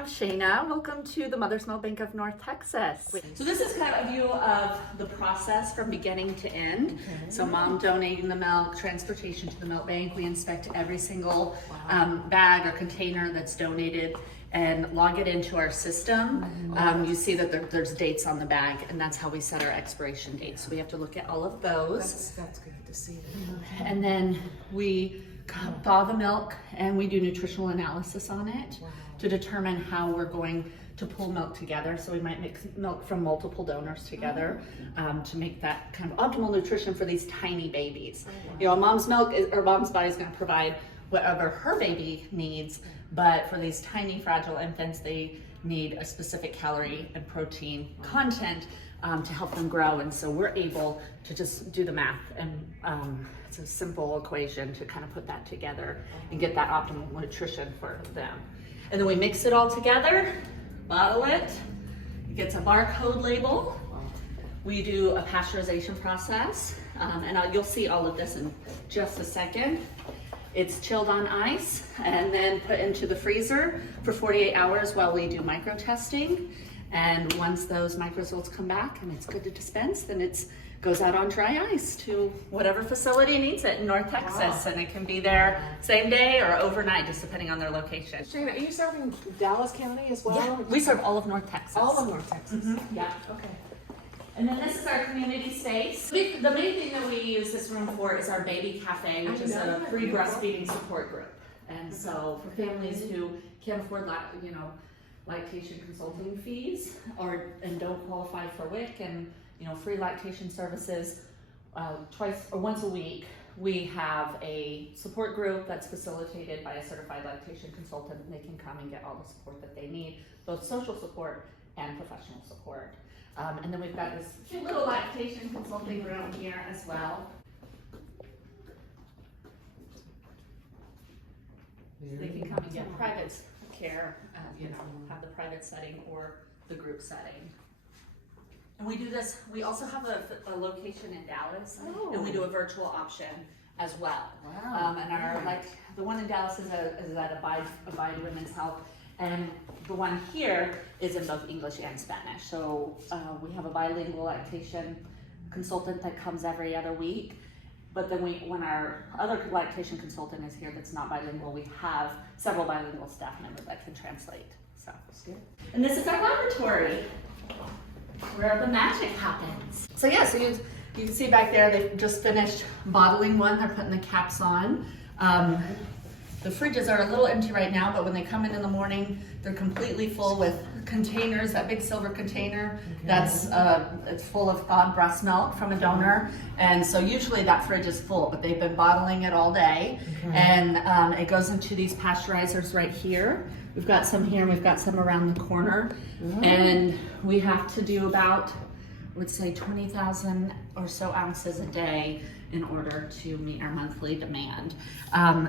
I'm Shayna. Welcome to the Mother's Milk Bank of North Texas. So this is kind of a view of the process from beginning to end. Okay. So mom donating the milk, transportation to the milk bank. We inspect every single bag or container that's donated and log it into our system. You see that there's dates on the bag, and that's how we set our expiration dates. So we have to look at all of those. That's good to see. And then we thaw the milk and we do nutritional analysis on it to determine how we're going to pull milk together. So we might mix milk from multiple donors together to make that kind of optimal nutrition for these tiny babies. You know, mom's milk or mom's body is going to provide whatever her baby needs, but for these tiny fragile infants, they need a specific calorie and protein content to help them grow. And so we're able to just do the math, and it's a simple equation to kind of put that together and get that optimal nutrition for them. And then we mix it all together, bottle it, it gets a barcode label. We do a pasteurization process, and you'll see all of this in just a second. It's chilled on ice and then put into the freezer for 48 hours while we do micro testing. And once those micro results come back and it's good to dispense, then it goes out on dry ice to whatever facility needs it in North Texas. And it can be there same day or overnight, just depending on their location. Shayna, are you serving Dallas County as well? Yeah, we serve all of North Texas. All of North Texas? Yeah. Okay. And then this is our community space. The main thing that we use this room for is our baby cafe, which is a free breastfeeding support group. And so for families who can't afford lactation consulting fees and don't qualify for WIC and free lactation services, twice or once a week, we have a support group that's facilitated by a certified lactation consultant, and they can come and get all the support that they need, both social support and professional support. And then we've got this cute little lactation consulting room here as well. They can come and get private care, have the private setting or the group setting. And we do this, we also have a location in Dallas, and we do a virtual option as well. Wow. And the one in Dallas is at Abide Women's Health. And the one here is in both English and Spanish. So we have a bilingual lactation consultant that comes every other week. But then when our other lactation consultant is here that's not bilingual, we have several bilingual staff members that can translate. So it's good. And this is our laboratory where the magic happens. So yeah, so you can see back there, they've just finished bottling one. They're putting the caps on. The fridges are a little empty right now, but when they come in the morning, they're completely full with containers, that big silver container that's it's full of thawed breast milk from a donor. And so usually that fridge is full, but they've been bottling it all day. And it goes into these pasteurizers right here. We've got some here and we've got some around the corner. And we have to do about, I would say 20,000 or so ounces a day in order to meet our monthly demand.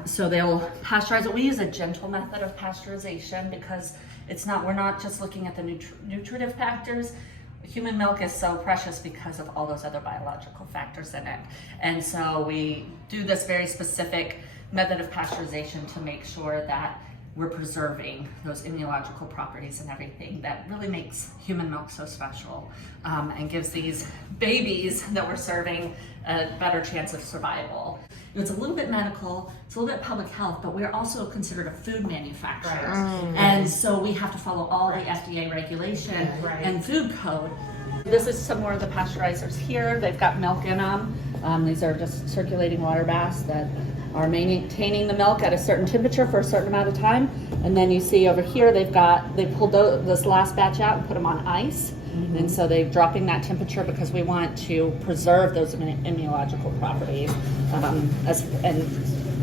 So they'll pasteurize it. We use a gentle method of pasteurization because we're not just looking at the nutritive factors. Human milk is so precious because of all those other biological factors in it. And so we do this very specific method of pasteurization to make sure that we're preserving those immunological properties and everything that really makes human milk so special, and gives these babies that we're serving a better chance of survival. It's a little bit medical, it's a little bit public health, but we're also considered a food manufacturer. And so we have to follow all the FDA regulation and food code. This is some more of the pasteurizers here. They've got milk in them. These are just circulating water baths that are maintaining the milk at a certain temperature for a certain amount of time. And then you see over here, they pulled this last batch out and put them on ice. And so they're dropping that temperature because we want to preserve those immunological properties.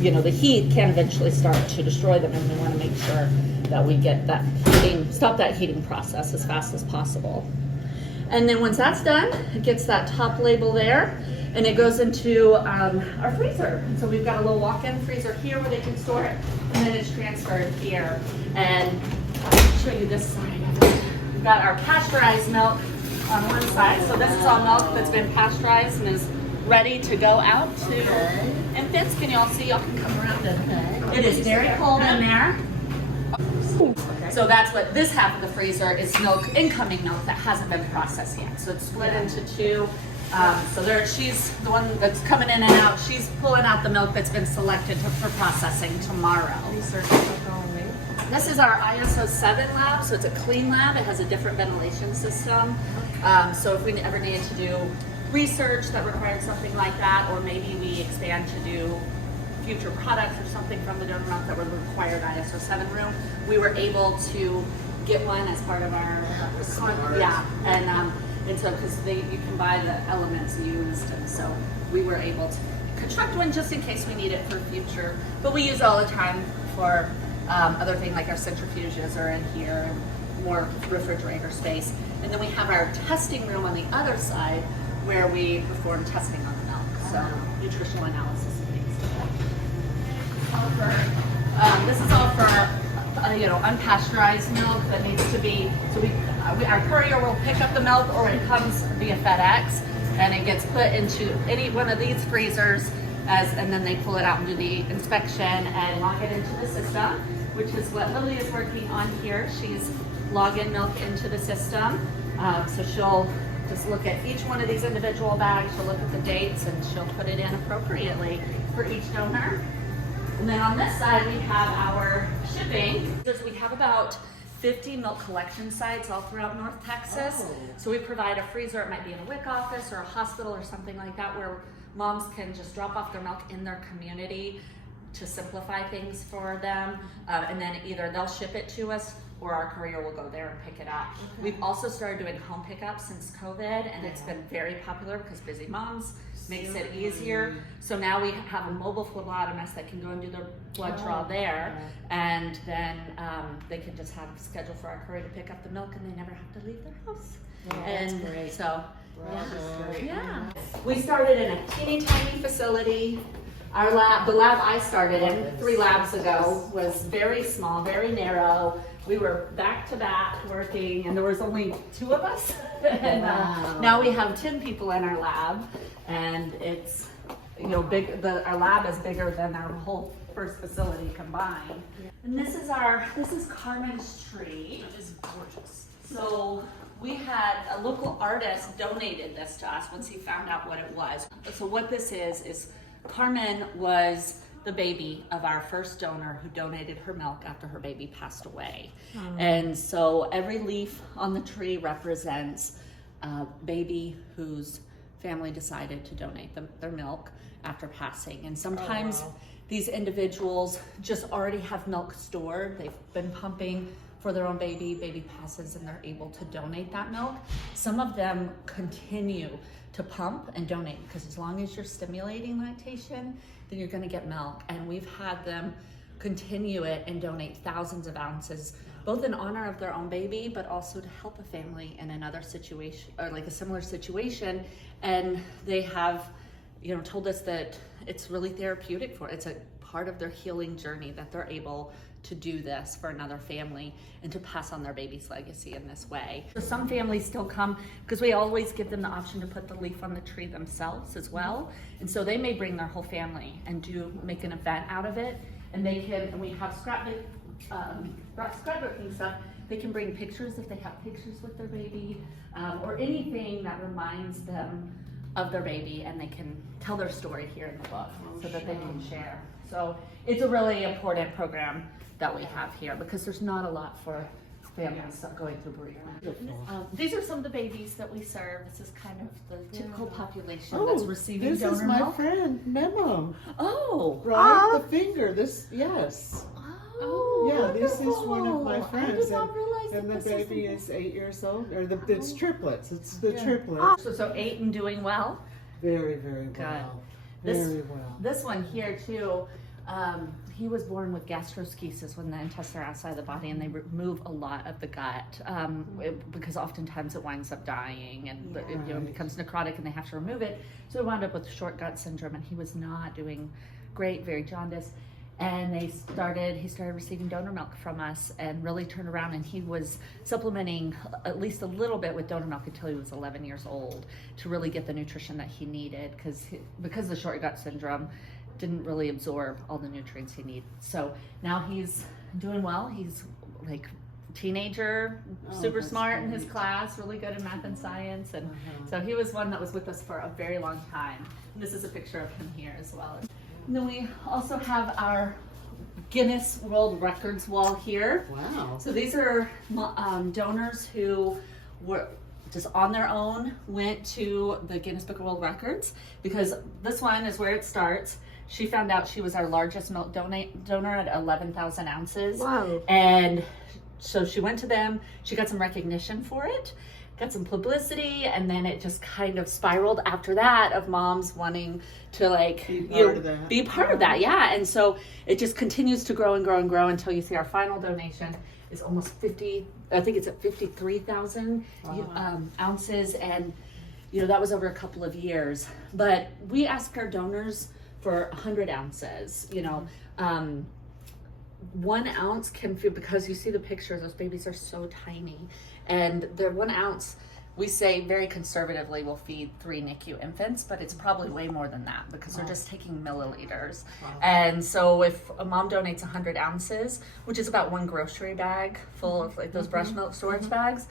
The heat can eventually start to destroy them, and we want to make sure that we get that stop that heating process as fast as possible. And then once that's done, it gets that top label there, and it goes into our freezer. So we've got a little walk-in freezer here where they can store it, and then it's transferred here. And I'll show you this side. We've got our pasteurized milk on one side. So this is all milk that's been pasteurized and is ready to go out to infants. Can you all see? Y'all can come around. It is very cold in there. So that's what this half of the freezer is, milk, incoming milk that hasn't been processed yet. So it's split into two. So there, she's the one that's coming in and out. She's pulling out the milk that's been selected for processing tomorrow. This is our ISO 7 lab, so it's a clean lab. It has a different ventilation system. So if we ever needed to do research that required something like that, or maybe we expand to do future products or something from the donor milk that would require ISO 7 room, we were able to get one as part of our yeah, and so because you can buy the elements used, and so we were able to construct one just in case we need it for future. But we use it all the time for other things like our centrifuges are in here, and more refrigerator space. And then we have our testing room on the other side where we perform testing on the milk, so nutritional analysis and things like that. This is all for unpasteurized milk that needs to be, so our courier will pick up the milk, or it comes via FedEx and it gets put into any one of these freezers and then they pull it out and do the inspection and log it into the system, which is what Lily is working on here. She's logging milk into the system. So she'll just look at each one of these individual bags, she'll look at the dates, and she'll put it in appropriately for each donor. And then on this side, we have our shipping. We have about 50 milk collection sites all throughout North Texas. So we provide a freezer. It might be in a WIC office or a hospital or something like that, where moms can just drop off their milk in their community to simplify things for them. And then either they'll ship it to us or our courier will go there and pick it up. We've also started doing home pickup since COVID, and it's been very popular because busy moms makes it easier. So now we have a mobile phlebotomist that can go and do their blood draw there, and then they can just have a schedule for our courier to pick up the milk, and they never have to leave their house. And great. so, we started in a teeny tiny facility. Our lab, the lab I started in 3 labs ago, was very small, very narrow. We were back to back working, and there was only 2 of us. And now we have 10 people in our lab, and it's big. Our lab is bigger than our whole first facility combined. And this is Carmen's tree. It is gorgeous. So we had a local artist donated this to us once he found out what it was. So what this is Carmen was the baby of our first donor who donated her milk after her baby passed away. And so every leaf on the tree represents a baby whose family decided to donate their milk after passing. And sometimes these individuals just already have milk stored. They've been pumping for their own baby passes, and they're able to donate that milk. Some of them continue to pump and donate, because as long as you're stimulating lactation, then you're going to get milk. And we've had them continue it and donate thousands of ounces, both in honor of their own baby, but also to help a family in another situation, or like a similar situation. And they have, told us that it's really therapeutic for it. It's a part of their healing journey that they're able to do this for another family and to pass on their baby's legacy in this way. So some families still come because we always give them the option to put the leaf on the tree themselves as well. And so they may bring their whole family and make an event out of it. And they can, and we have scrapbooking stuff. They can bring pictures if they have pictures with their baby, or anything that reminds them of their baby, and they can tell their story here in the book so that they can share. So it's a really important program that we have here, because there's not a lot for families going through bereavement. These are some of the babies that we serve. This is kind of the typical population that's receiving donor milk. This is my friend, Memo. Oh. Right? The finger, yes. Oh, yeah, this is one of my friends. I did not realize and that the this baby is 8 years old. It's triplets. It's the triplets. So 8 and doing well? Very, very well. Very well. This one here too, he was born with gastroschisis, when the intestines are outside the body, and they remove a lot of the gut, because oftentimes it winds up dying, and it becomes necrotic, and they have to remove it. So he wound up with short gut syndrome, and he was not doing great, very jaundiced. And he started receiving donor milk from us, and really turned around, and he was supplementing at least a little bit with donor milk until he was 11 years old to really get the nutrition that he needed, because of the short gut syndrome, didn't really absorb all the nutrients he needed. So now he's doing well. He's like teenager, Oh, super that's smart in his great. class, really good in math and science, and so he was one that was with us for a very long time. And this is a picture of him here as well. And then we also have our Guinness World Records wall here. Wow. So these are donors who were just on their own, went to the Guinness Book of World Records, because this one is where it starts. She found out she was our largest milk donor at 11,000 ounces. Wow. And so she went to them, she got some recognition for it, got some publicity, and then it just kind of spiraled after that of moms wanting to like Be part of that. be part of that, yeah. And so it just continues to grow and grow and grow until you see our final donation is almost 50, I think it's at 53,000 ounces, and you know, that was over a couple of years. But we ask our donors for 100 ounces, you know. 1 ounce can feel, because you see the pictures, those babies are so tiny, and they're 1 ounce, we say very conservatively will feed 3 NICU infants, but it's probably way more than that because they're just taking milliliters. And so if a mom donates 100 ounces, which is about 1 grocery bag full of like those breast milk storage bags,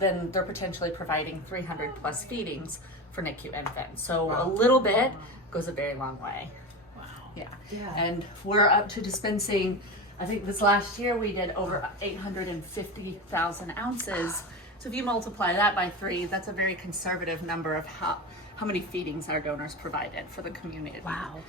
then they're potentially providing 300 plus feedings for NICU infants. So a little bit goes a very long way. Yeah. And we're up to dispensing, I think this last year we did over 850,000 ounces. So if you multiply that by 3, that's a very conservative number of how many feedings our donors provided for the community. Wow.